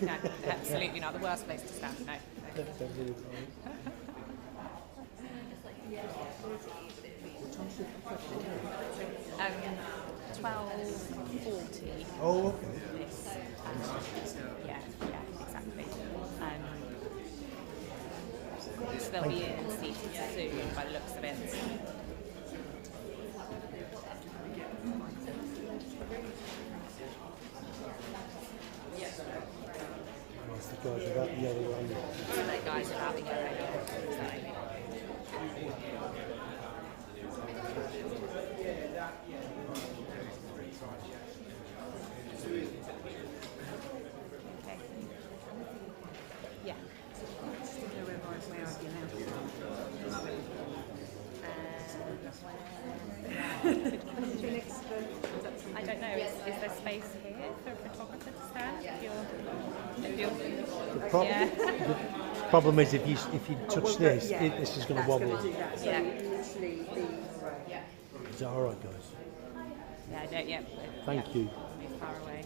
No, absolutely not. The worst place to stand. No. 12:40. Oh, okay. Yeah, exactly. So they'll be in seated soon by the looks of it. The guys about the other one. So the guys about the other one. I don't know. Is there space here for a photographer to stand? The problem is if you touch this, this is going to wobble. Yeah. Is that all right, guys? Yeah, I don't. Yeah. Thank you. Move far away.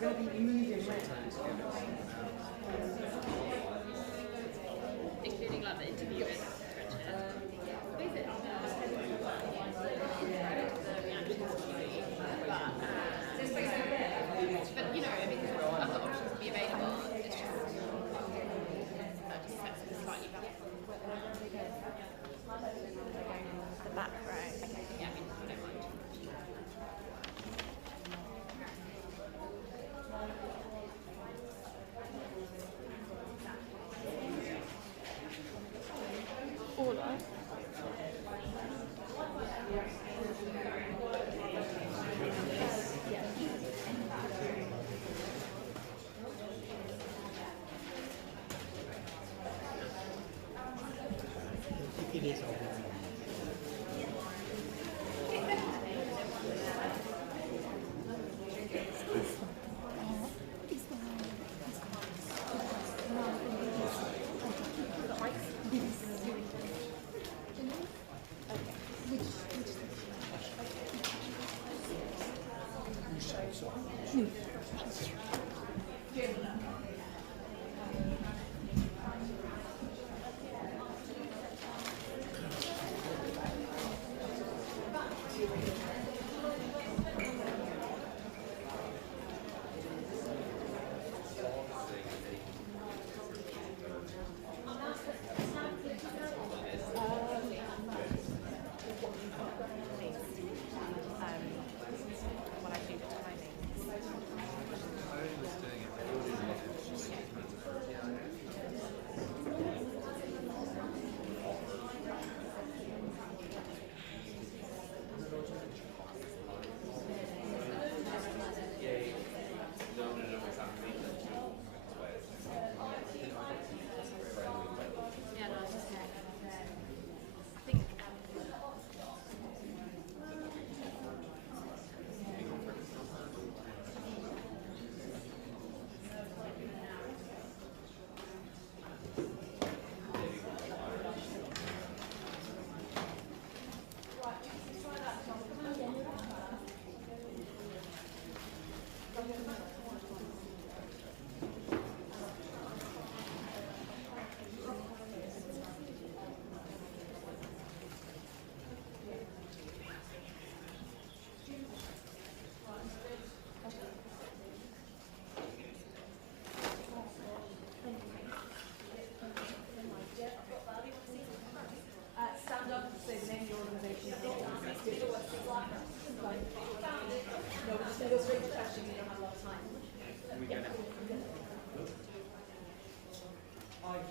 going to be moving when? Including like the interviewers. But you know, I mean, other options will be available. It's just that just sets it slightly back. The back, right? Okay. Yeah, I mean, I don't mind. Order. It is old.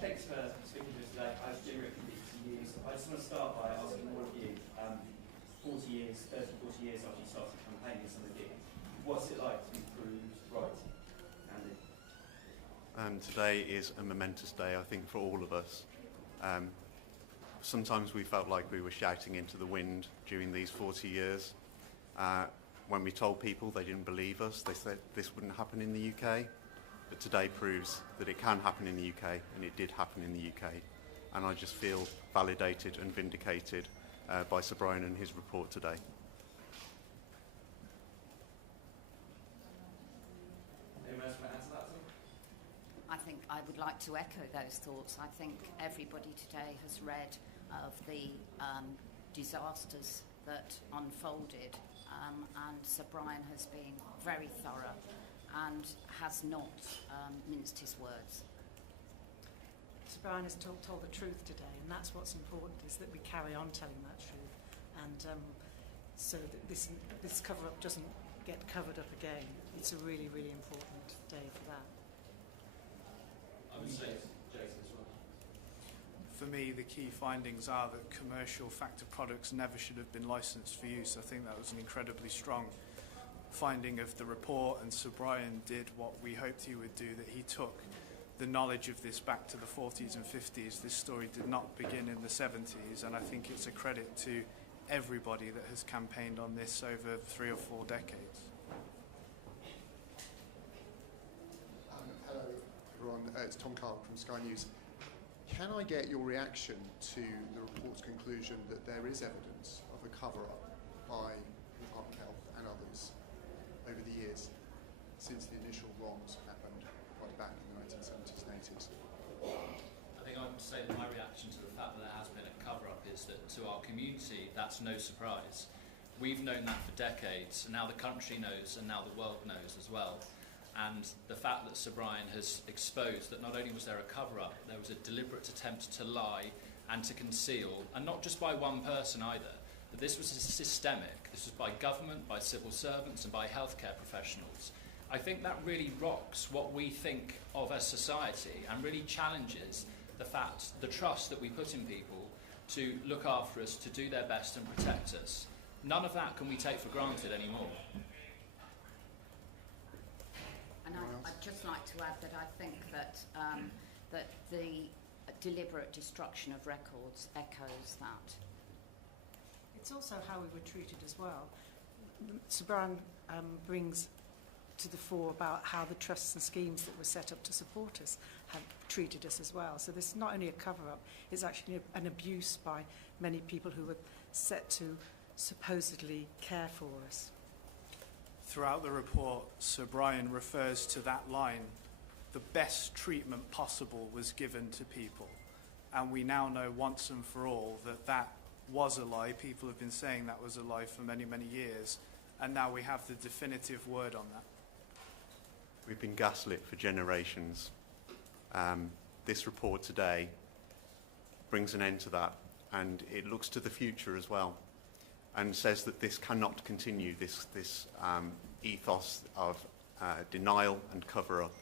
Thanks for speaking to us today. I was genuinely to use. I just want to start by asking all of you, 40 years, 30, 40 years after you started campaigning some of you, what's it like to be proved right? Andy? Today is a momentous day, I think, for all of us. Sometimes we felt like we were shouting into the wind during these 40 years. When we told people, they didn't believe us. They said this wouldn't happen in the UK. But today proves that it can happen in the UK, and it did happen in the UK. And I just feel validated and vindicated by Sir Brian and his report today. Anyone else want to add to that? I think I would like to echo those thoughts. I think everybody today has read of the disasters that unfolded, and Sir Brian has been very thorough and has not minced his words. Sir Brian has told the truth today, and that's what's important, is that we carry on telling that truth, and so that this cover-up doesn't get covered up again. It's a really, really important day for that. I would say Jason as well. For me, the key findings are that commercial factor products never should have been licensed for use. I think that was an incredibly strong finding of the report, and Sir Brian did what we hoped he would do, that he took the knowledge of this back to the 40s and 50s. This story did not begin in the 70s, and I think it's a credit to everybody that has campaigned on this over 3 or 4 decades. Hello everyone, it's Tom Carr from Sky News. Can I get your reaction to the report's conclusion that there is evidence of a cover-up by Department of Health and others over the years since the initial to our community, that's no surprise. We've known that for decades, and now the country knows, and now the world knows as well. And the fact that Sir Brian has exposed that not only was there a cover-up, there was a deliberate attempt to lie and to conceal, and not just by one person either, but this was systemic. This was by government, by civil servants, and by healthcare professionals. I think that really rocks what we think of as society and really challenges the trust that we put in people to look after us, to do their best and protect us. None of that can we take for granted anymore. And I'd just like to add that I think that that the deliberate destruction of records echoes that. It's also how we were treated as well. Sir Brian brings to the fore about how the trusts and schemes that were set up to support us have treated us as well. So this is not only a cover-up, it's actually an abuse by many people who were set to supposedly care for us. Throughout the report, Sir Brian refers to that line, the best treatment possible was given to people. And we now know once and for all that that was a lie. People have been saying that was a lie for many, many years. And now we have the definitive word on that. We've been gaslit for generations. This report today brings an end to that, and it looks to the future as well, and says that this cannot continue, this ethos of denial and cover-up,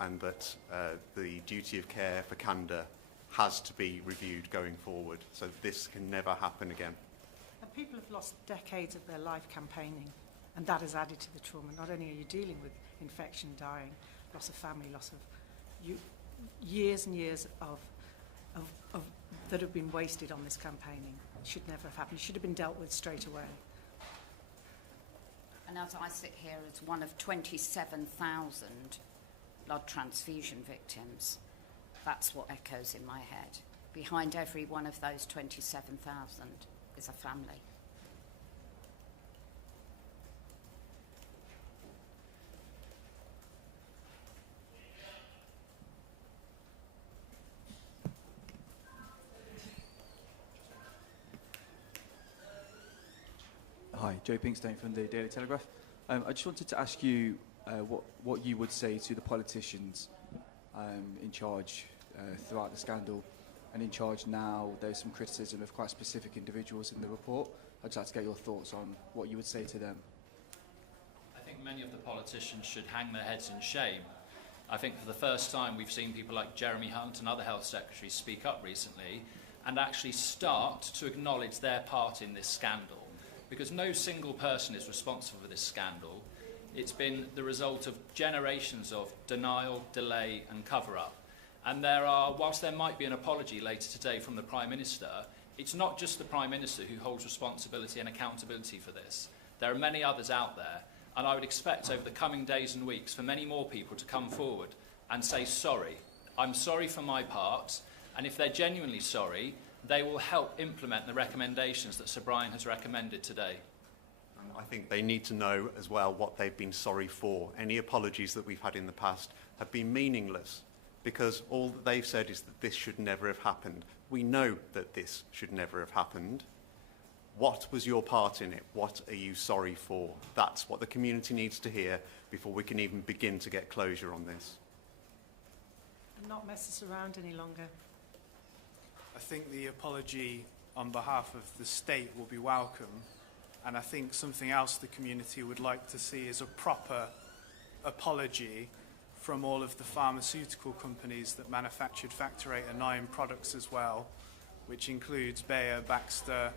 and that the duty of care for candour has to be reviewed going forward, so this can never happen again. And people have lost decades of their life campaigning, and that has added to the trauma. Not only are you dealing with infection, dying, loss of family, loss of years and years of that have been wasted on this campaigning. It should never have happened. It should have been dealt with straight away. And as I sit here as one of 27,000 blood transfusion victims, that's what echoes in my head. Behind every one of those 27,000 is a family. Hi, Joe Pinkstone from the Daily Telegraph. I just wanted to ask you what you would say to the politicians in charge throughout the scandal and in charge now. There's some criticism of quite specific individuals in the report. I'd just like to get your thoughts on what you would say to them. I think many of the politicians should hang their heads in shame. I think for the first time we've seen people like Jeremy Hunt and other health secretaries speak up recently and actually start to acknowledge their part in this scandal. Because no single person is responsible for this scandal. It's been the result of generations of denial, delay and cover-up. And whilst there might be an apology later today from the Prime Minister, it's not just the Prime Minister who holds responsibility and accountability for this. There are many others out there, and I would expect over the coming days and weeks for many more people to come forward and say sorry. I'm sorry for my part, and if they're genuinely sorry, they will help implement the recommendations that Sir Brian has recommended today. I think they need to know as well what they've been sorry for. Any apologies that we've had in the past have been meaningless, because all that they've said is that this should never have happened. We know that this should never have happened. What was your part in it? What are you sorry for? That's what the community needs to hear before we can even begin to get closure on this. And not mess us around any longer. I think the apology on behalf of the state will be welcome, and I think something else the community would like to see is a proper apology from all of the pharmaceutical companies that manufactured Factor 8 and 9 products as well, which includes Bayer, Baxter,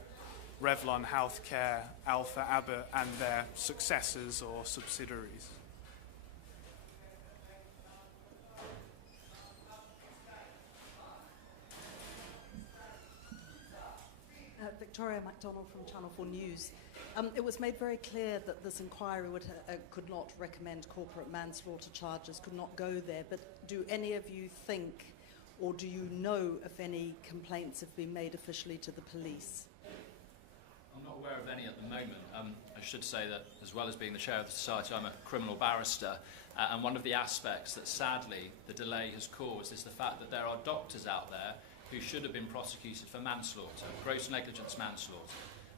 Revlon Healthcare, Alpha, Abbott and their successors or subsidiaries. Victoria MacDonald from Channel 4 News. It was made very clear that this inquiry could not recommend corporate manslaughter charges, could not go there, but do any of you think, or do you know if any complaints have been made officially to the police? I'm not aware of any at the moment. I should say that as well as being the chair of the society, I'm a criminal barrister, and one of the aspects that sadly the delay has caused is the fact that there are doctors out there who should have been prosecuted for manslaughter, gross negligence manslaughter.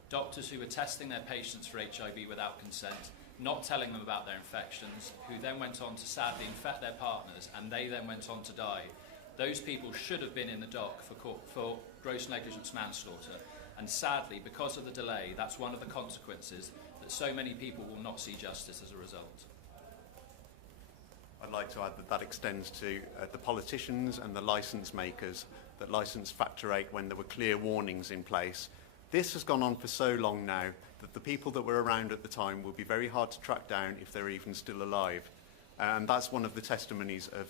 Doctors who were testing their patients for HIV without consent, not telling them about their infections, who then went on to sadly infect their partners, and they then went on to die. Those people should have been in the dock for gross negligence manslaughter, and sadly, because of the delay, that's one of the consequences, that so many people will not see justice as a result. I'd like to add that that extends to the politicians and the licence makers that licence Factor 8 when there were clear warnings in place. This has gone on for so long now that the people that were around at the time will be very hard to track down if they're even still alive. And that's one of the testimonies of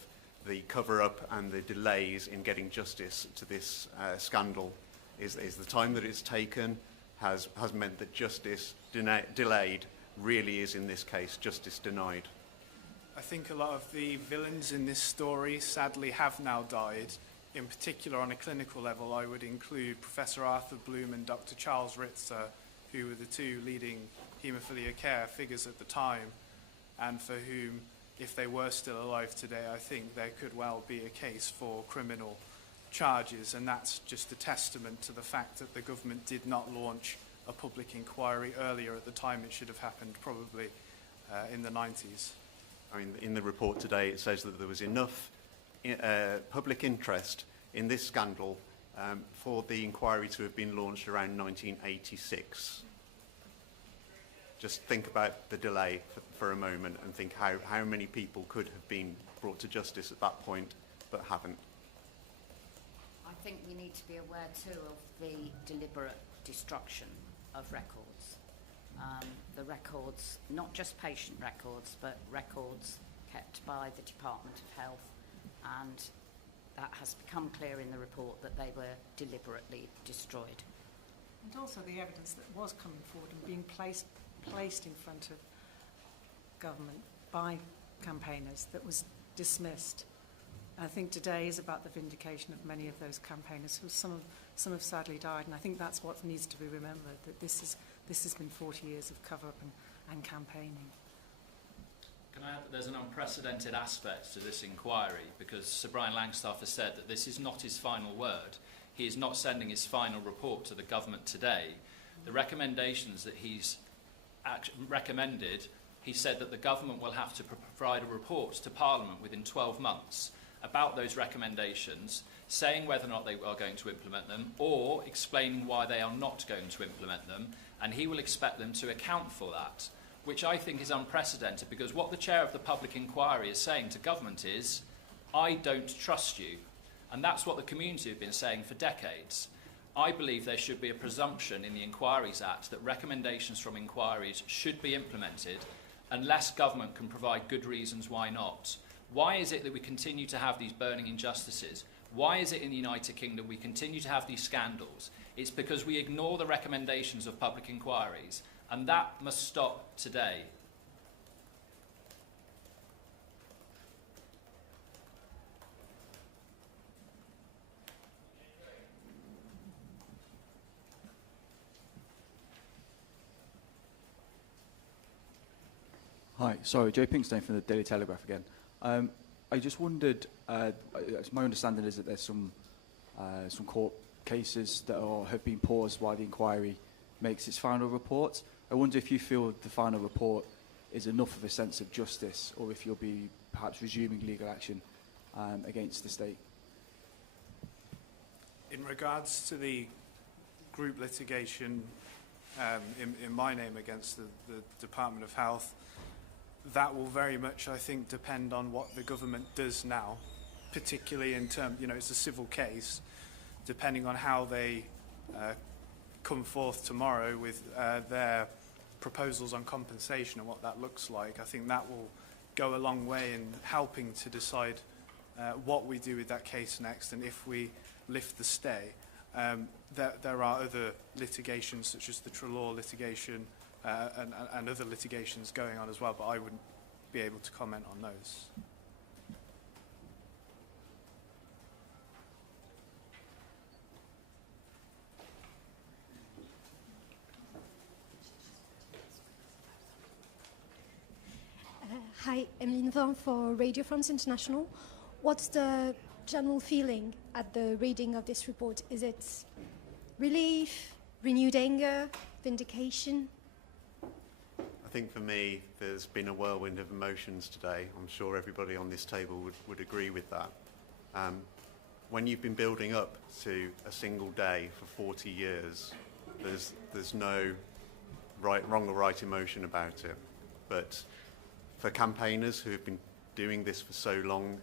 the cover-up and the delays in getting justice to this scandal, is the time that it's taken has meant that justice delayed really is, in this case, justice denied. I think a lot of the villains in this story sadly have now died. In particular, on a clinical level, I would include Professor Arthur Bloom and Dr. Charles Ritzer, who were the two leading haemophilia care figures at the time, and for whom, if they were still alive today, I think there could well be a case for criminal charges, and that's just a testament to the fact that the government did not launch a public inquiry earlier at the time. It should have happened probably in the 90s. I mean, in the report today, it says that there was enough public interest in this scandal for the inquiry to have been launched around 1986. Just think about the delay for a moment and think how many people could have been brought to justice at that point but haven't. I think we need to be aware too of the deliberate destruction of records. The records, not just patient records, but records kept by the Department of Health, and that has become clear in the report that they were deliberately destroyed. And also the evidence that was coming forward and being placed in front of government by campaigners that was dismissed. I think today is about the vindication of many of those campaigners, who some have sadly died, and I think that's what needs to be remembered, that this has been 40 years of cover-up and campaigning. Can I add that there's an unprecedented aspect to this inquiry, because Sir Brian Langstaff has said that this is not his final word. He is not sending his final report to the government today. The recommendations that he's recommended, he said that the government will have to provide a report to Parliament within 12 months about those recommendations, saying whether or not they are going to implement them, or explaining why they are not going to implement them, and he will expect them to account for that, which I think is unprecedented, because what the chair of the public inquiry is saying to government is, I don't trust you. And that's what the community have been saying for decades. I believe there should be a presumption in the Inquiries Act that recommendations from inquiries should be implemented unless government can provide good reasons why not. Why is it that we continue to have these burning injustices? Why is it in the United Kingdom we continue to have these scandals? It's because we ignore the recommendations of public inquiries, and that must stop today. Hi, sorry, Joe Pinkstone from the Daily Telegraph again. I just wondered, my understanding is that there's some court cases that have been paused while the inquiry makes its final report. I wonder if you feel the final report is enough of a sense of justice, or if you'll be perhaps resuming legal action against the state. In regards to the group litigation in my name against the Department of Health, that will very much, I think, depend on what the government does now, particularly in terms, it's a civil case, depending on how they come forth tomorrow with their proposals on compensation and what that looks like. I think that will go a long way in helping to decide what we do with that case next, and if we lift the stay. There are other litigations, such as the Trelaw litigation, and other litigations going on as well, but I wouldn't be able to comment on those. Hi, Emeline Van for Radio France International. What's the general feeling at the reading of this report? Is it relief, renewed anger, vindication? I think for me, there's been a whirlwind of emotions today. I'm sure everybody on this table would agree with that. When you've been building up to a single day for 40 years, there's no wrong or right emotion about it. But for campaigners who have been doing this for so long,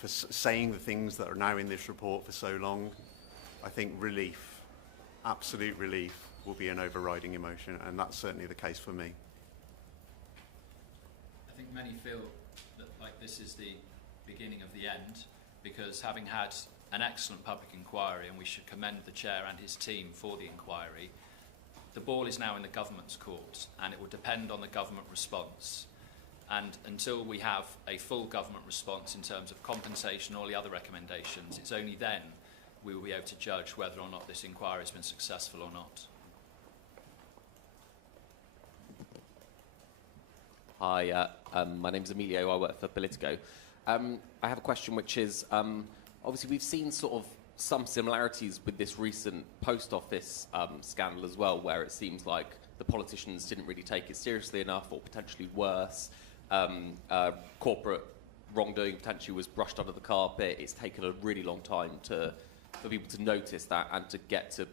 for saying the things that are now in this report for so long, I think relief, absolute relief, will be an overriding emotion, and that's certainly the case for me. I think many feel that like this is the beginning of the end, because having had an excellent public inquiry, and we should commend the chair and his team for the inquiry, the ball is now in the government's court, and it will depend on the government response. And until we have a full government response in terms of compensation and all the other recommendations, it's only then we will be able to judge whether or not this inquiry has been successful or not. Hi, my name's Emilio. I work for Politico. I have a question which is, obviously we've seen sort of some similarities with this recent post office scandal as well, where it seems like the politicians didn't really take it seriously enough, or potentially worse. Corporate wrongdoing potentially was brushed under the carpet. It's taken a really long time for people to notice that and to get to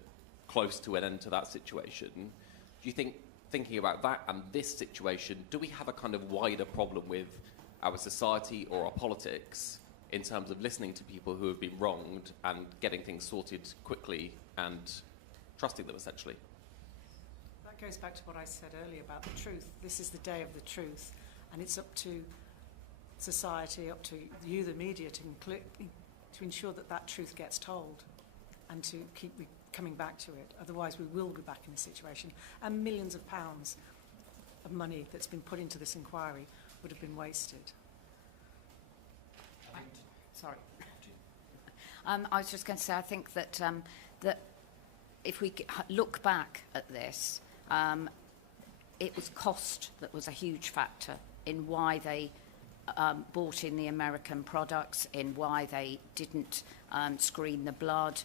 close to an end to that situation. Do you think, thinking about that and this situation, do we have a kind of wider problem with our society or our politics in terms of listening to people who have been wronged and getting things sorted quickly and trusting them, essentially? That goes back to what I said earlier about the truth. This is the day of the truth, and it's up to society, up to you, the media, to ensure that that truth gets told and to keep coming back to it. Otherwise, we will be back in this situation, and millions of pounds of money that's been put into this inquiry would have been wasted. Sorry. I was just going to say, I think that that if we look back at this, it was cost that was a huge factor in why they bought in the American products, in why they didn't screen the blood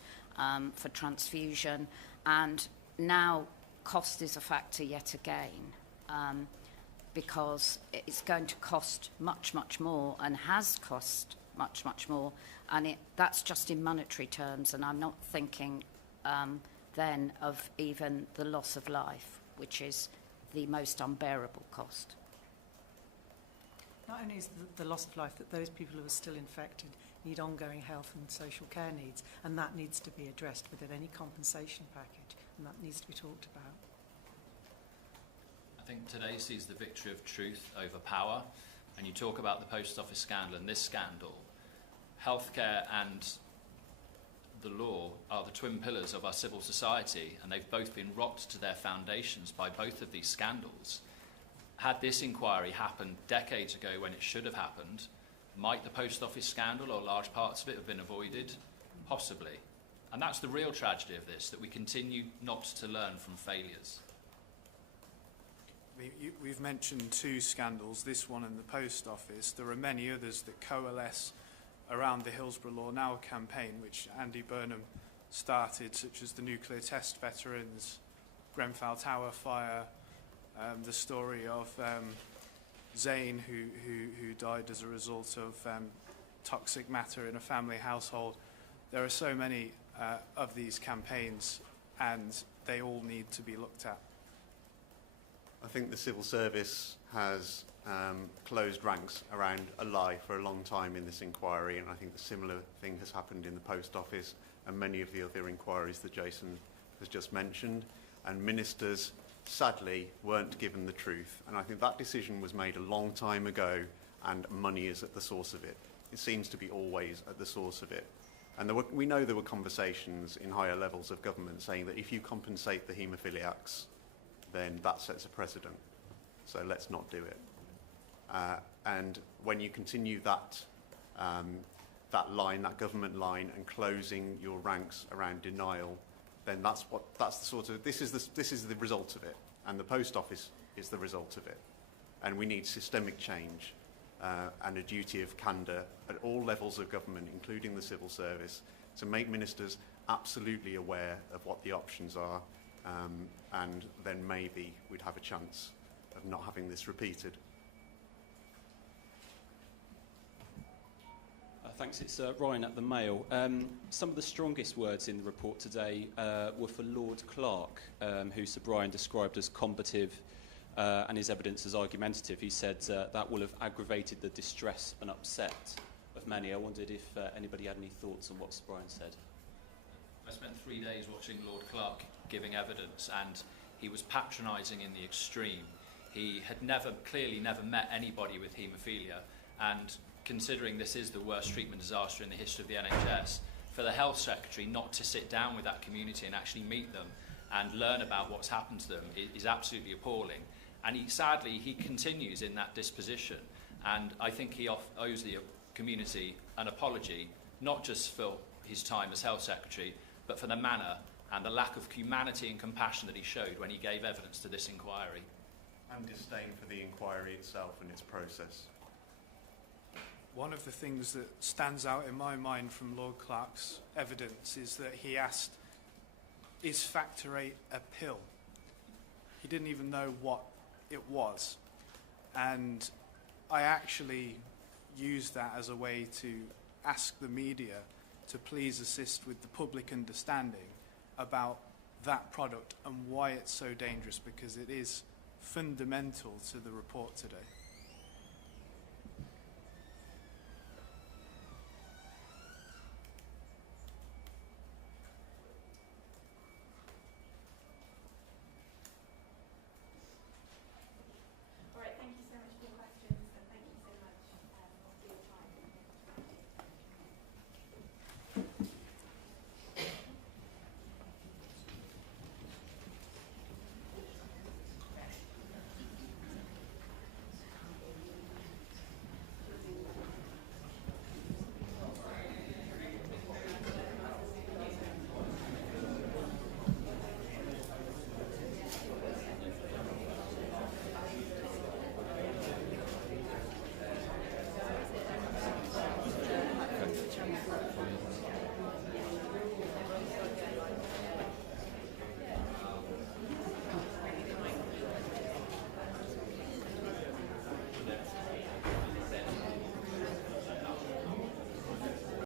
for transfusion, and now cost is a factor yet again, because it's going to cost much, much more, and has cost much, much more, and that's just in monetary terms, and I'm not thinking then of even the loss of life, which is the most unbearable cost. Not only is the loss of life, that those people who are still infected need ongoing health and social care needs, and that needs to be addressed within any compensation package, and that needs to be talked about. I think today sees the victory of truth over power, and you talk about the post office scandal and this scandal. Healthcare and the law are the twin pillars of our civil society, and they've both been rocked to their foundations by both of these scandals. Had this inquiry happened decades ago when it should have happened, might the post office scandal or large parts of it have been avoided? Possibly. And that's the real tragedy of this, that we continue not to learn from failures. We've mentioned two scandals, this one and the post office. There are many others that coalesce around the Hillsborough Law Now campaign, which Andy Burnham started, such as the nuclear test veterans, Grenfell Tower fire, the story of Zane, who died as a result of toxic matter in a family household. There are so many of these campaigns, and they all need to be looked at. I think the civil service has closed ranks around a lie for a long time in this inquiry, and I think the similar thing has happened in the post office and many of the other inquiries that Jason has just mentioned. And ministers, sadly, weren't given the truth, and I think that decision was made a long time ago, and money is at the source of it. It seems to be always at the source of it. And we know there were conversations in higher levels of government saying that if you compensate the haemophiliacs, then that sets a precedent. So let's not do it. And when you continue that line, that government line, and closing your ranks around denial, then that's the sort of this is the result of it, and the post office is the result of it. And we need systemic change and a duty of candour at all levels of government, including the civil service, to make ministers absolutely aware of what the options are, and then maybe we'd have a chance of not having this repeated. Thanks. It's Ryan at the Mail. Some of the strongest words in the report today were for Lord Clark, who Sir Brian described as combative and his evidence as argumentative. He said that will have aggravated the distress and upset of many. I wondered if anybody had any thoughts on what Sir Brian said. I spent 3 days watching Lord Clark giving evidence, and he was patronising in the extreme. He had clearly never met anybody with haemophilia, and considering this is the worst treatment disaster in the history of the NHS, for the Health Secretary not to sit down with that community and actually meet them and learn about what's happened to them is absolutely appalling. And sadly, he continues in that disposition, and I think he owes the community an apology, not just for his time as Health Secretary, but for the manner and the lack of humanity and compassion that he showed when he gave evidence to this inquiry. And disdain for the inquiry itself and its process. One of the things that stands out in my mind from Lord Clark's evidence is that he asked, is Factor 8 a pill? He didn't even know what it was. And I actually used that as a way to ask the media to please assist with the public understanding about that product and why it's so dangerous, because it is fundamental to the report today.